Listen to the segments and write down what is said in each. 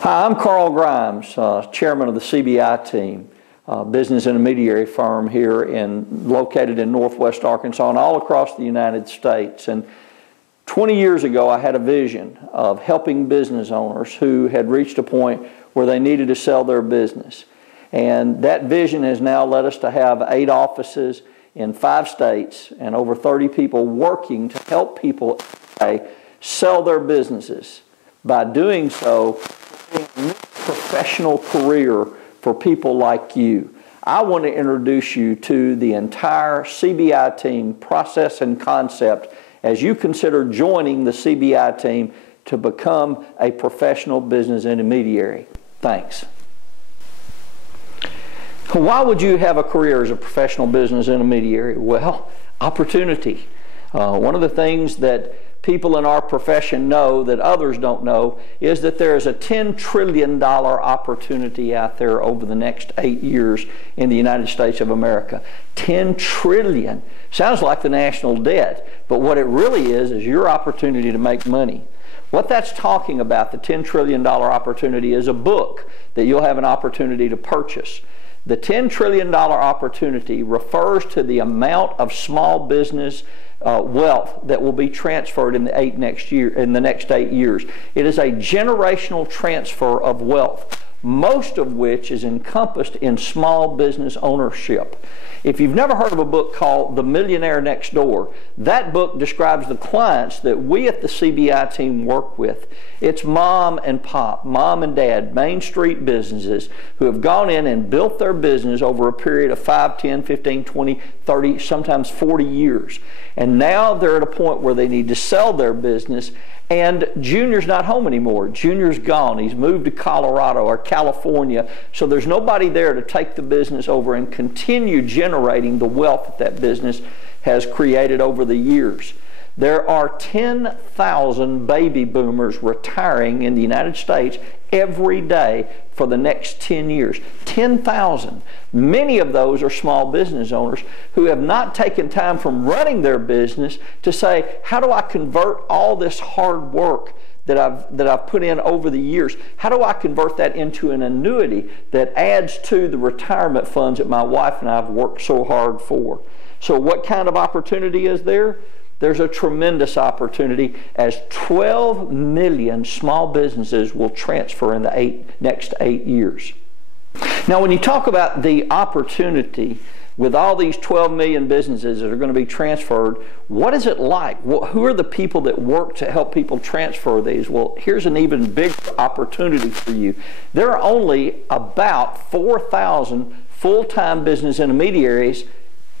Hi, I'm Carl Grimes, chairman of the CBI+Team, business intermediary firm here located in Northwest Arkansas and all across the United States. And 20 years ago, I had a vision of helping business owners who had reached a point where they needed to sell their business. And that vision has now led us to have 8 offices in 5 states and over 30 people working to help people sell their businesses. By doing so, a new professional career for people like you. I want to introduce you to the entire CBI+Team process and concept as you consider joining the CBI+Team to become a professional business intermediary. Thanks. Why would you have a career as a professional business intermediary? Well, opportunity. One of the things that people in our profession know that others don't know is that there is a $10 trillion opportunity out there over the next 8 years in the United States of America. 10 trillion. Sounds like the national debt, but what it really is your opportunity to make money. What that's talking about, the $10 trillion opportunity, is a book that you'll have an opportunity to purchase. The $10 trillion opportunity refers to the amount of small business wealth that will be transferred in the next 8 years. It is a generational transfer of wealth, most of which is encompassed in small business ownership. If you've never heard of a book called The Millionaire Next Door, that book describes the clients that we at the CBI+Team work with. It's mom and pop, mom and dad, Main Street businesses who have gone in and built their business over a period of 5, 10, 15, 20, 30, sometimes 40 years. And now they're at a point where they need to sell their business, and Junior's not home anymore. Junior's gone. He's moved to Colorado or California, so there's nobody there to take the business over and continue generating the wealth that that business has created over the years. There are 10,000 baby boomers retiring in the United States every day for the next 10 years. 10,000. Many of those are small business owners who have not taken time from running their business to say, how do I convert all this hard work that I've put in over the years? How do I convert that into an annuity that adds to the retirement funds that my wife and I have worked so hard for? So what kind of opportunity is there? There's a tremendous opportunity as 12 million small businesses will transfer in the next 8 years. Now, when you talk about the opportunity with all these 12 million businesses that are going to be transferred, what is it like? Who are the people that work to help people transfer these? Well, here's an even bigger opportunity for you. There are only about 4,000 full-time business intermediaries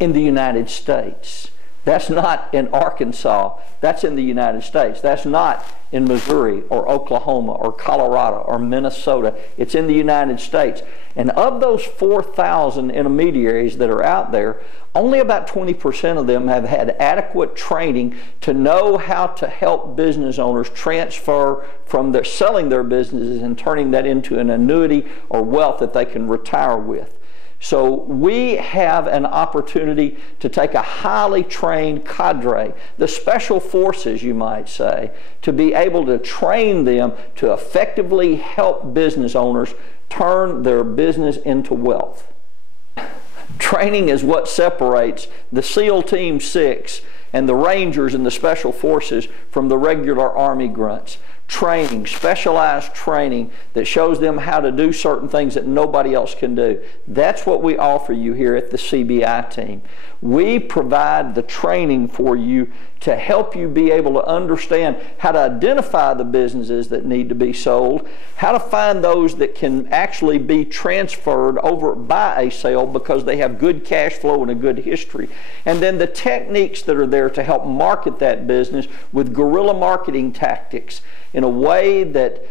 in the United States. That's not in Arkansas. That's in the United States. That's not in Missouri or Oklahoma or Colorado or Minnesota. It's in the United States. And of those 4,000 intermediaries that are out there, only about 20% of them have had adequate training to know how to help business owners transfer from selling their businesses and turning that into an annuity or wealth that they can retire with. So we have an opportunity to take a highly trained cadre, the special forces you might say, to be able to train them to effectively help business owners turn their business into wealth. Training is what separates the SEAL Team 6 and the Rangers and the Special Forces from the regular Army grunts. Training, specialized training that shows them how to do certain things that nobody else can do. That's what we offer you here at the CBI+Team. We provide the training for you to help you be able to understand how to identify the businesses that need to be sold, how to find those that can actually be transferred over by a sale because they have good cash flow and a good history, and then the techniques that are there to help market that business with guerrilla marketing tactics in a way that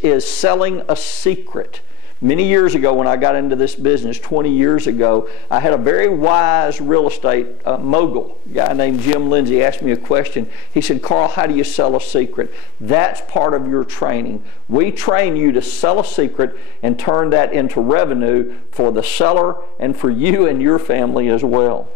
is selling a secret. Many years ago when I got into this business, 20 years ago, I had a very wise real estate mogul, a guy named Jim Lindsay, asked me a question. He said, Carl, how do you sell a secret? That's part of your training. We train you to sell a secret and turn that into revenue for the seller and for you and your family as well.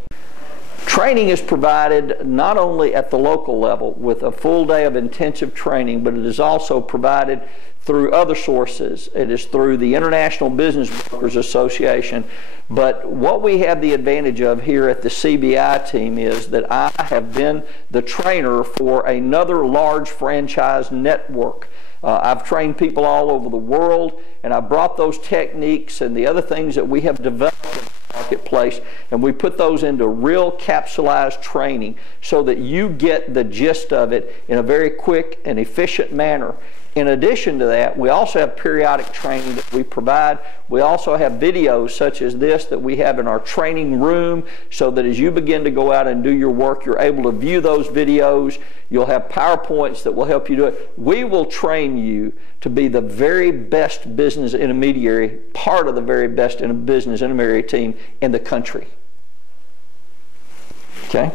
Training is provided not only at the local level with a full day of intensive training, but it is also provided through other sources. It is through the International Business Brokers Association. But what we have the advantage of here at the CBI team is that I have been the trainer for another large franchise network. I've trained people all over the world, and I brought those techniques and the other things that we have developed in the marketplace, and we put those into real capsulized training so that you get the gist of it in a very quick and efficient manner. In addition to that, we also have periodic training that we provide. We also have videos such as this that we have in our training room so that as you begin to go out and do your work, you're able to view those videos. You'll have PowerPoints that will help you do it. We will train you to be the very best business intermediary, part of the very best business intermediary team in the country. Okay?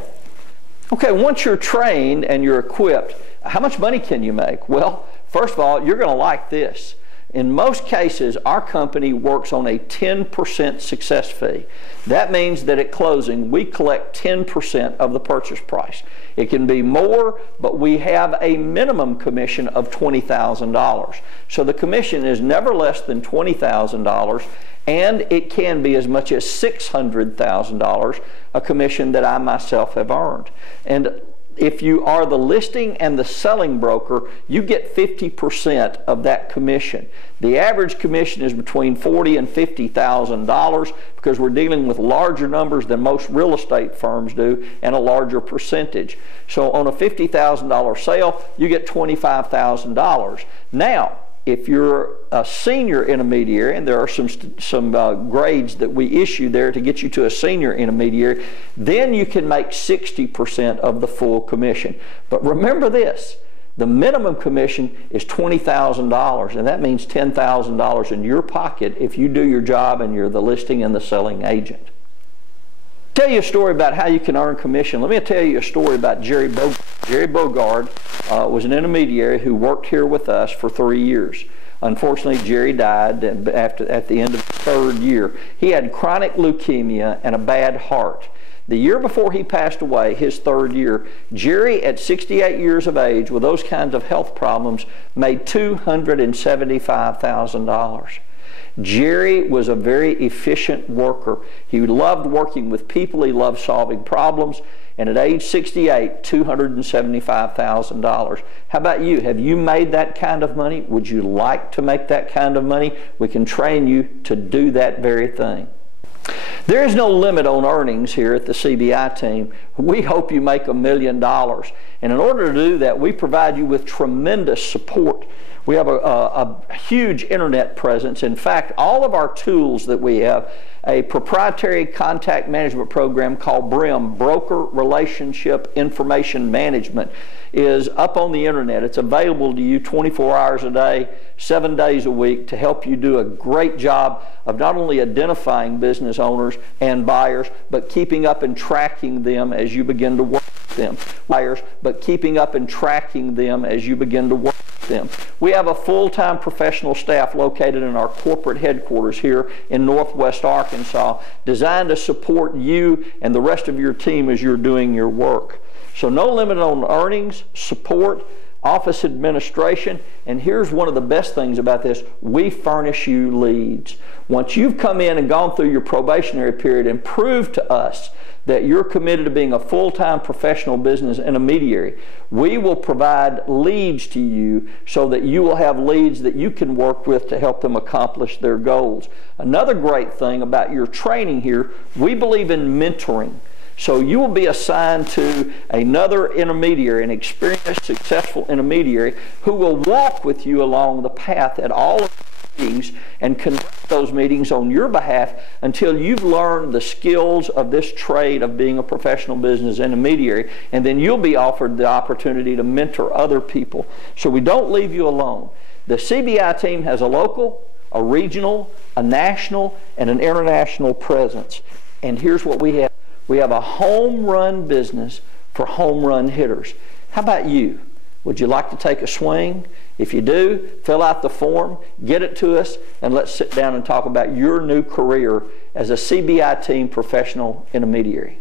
Okay, once you're trained and you're equipped, how much money can you make? Well, first of all, you're going to like this. In most cases, our company works on a 10% success fee. That means that at closing, we collect 10% of the purchase price. It can be more, but we have a minimum commission of $20,000. So the commission is never less than $20,000, and it can be as much as $600,000, a commission that I myself have earned. And if you are the listing and the selling broker, you get 50% of that commission. The average commission is between $40,000 and $50,000 because we're dealing with larger numbers than most real estate firms do and a larger percentage. So on a $50,000 sale, you get $25,000. Now, if you're a senior intermediary, and there are some grades that we issue there to get you to a senior intermediary, then you can make 60% of the full commission. But remember this, the minimum commission is $20,000, and that means $10,000 in your pocket if you do your job and you're the listing and the selling agent. I'll tell you a story about how you can earn commission. Let me tell you a story about Jerry Bogard. Jerry Bogard was an intermediary who worked here with us for 3 years. Unfortunately, Jerry died at the end of the 3rd year. He had chronic leukemia and a bad heart. The year before he passed away, his 3rd year, Jerry, at 68 years of age, with those kinds of health problems, made $275,000. Jerry was a very efficient worker. He loved working with people. He loved solving problems. And at age 68, $275,000. How about you? Have you made that kind of money? Would you like to make that kind of money? We can train you to do that very thing. There is no limit on earnings here at the CBI team. We hope you make $1 million. And in order to do that, we provide you with tremendous support. We have a huge internet presence. In fact, all of our tools that we have, a proprietary contact management program called BRIM, Broker Relationship Information Management, is up on the internet. It's available to you 24 hours a day, 7 days a week to help you do a great job of not only identifying business owners and buyers, but keeping up and tracking them as you begin to work with them. Buyers, but keeping up and tracking them as you begin to work with them. We have a full-time professional staff located in our corporate headquarters here in Northwest Arkansas, designed to support you and the rest of your team as you're doing your work. So no limit on earnings, support, office administration, and here's one of the best things about this: we furnish you leads. Once you've come in and gone through your probationary period and proved to us that you're committed to being a full-time professional business intermediary, we will provide leads to you so that you will have leads that you can work with to help them accomplish their goals. Another great thing about your training here, we believe in mentoring. So you will be assigned to another intermediary, an experienced, successful intermediary, who will walk with you along the path at all of the meetings and conduct those meetings on your behalf until you've learned the skills of this trade of being a professional business intermediary, and then you'll be offered the opportunity to mentor other people. So we don't leave you alone. The CBI team has a local, a regional, a national, and an international presence. And here's what we have. We have a home run business for home run hitters. How about you? Would you like to take a swing? If you do, fill out the form, get it to us, and let's sit down and talk about your new career as a CBI team professional intermediary.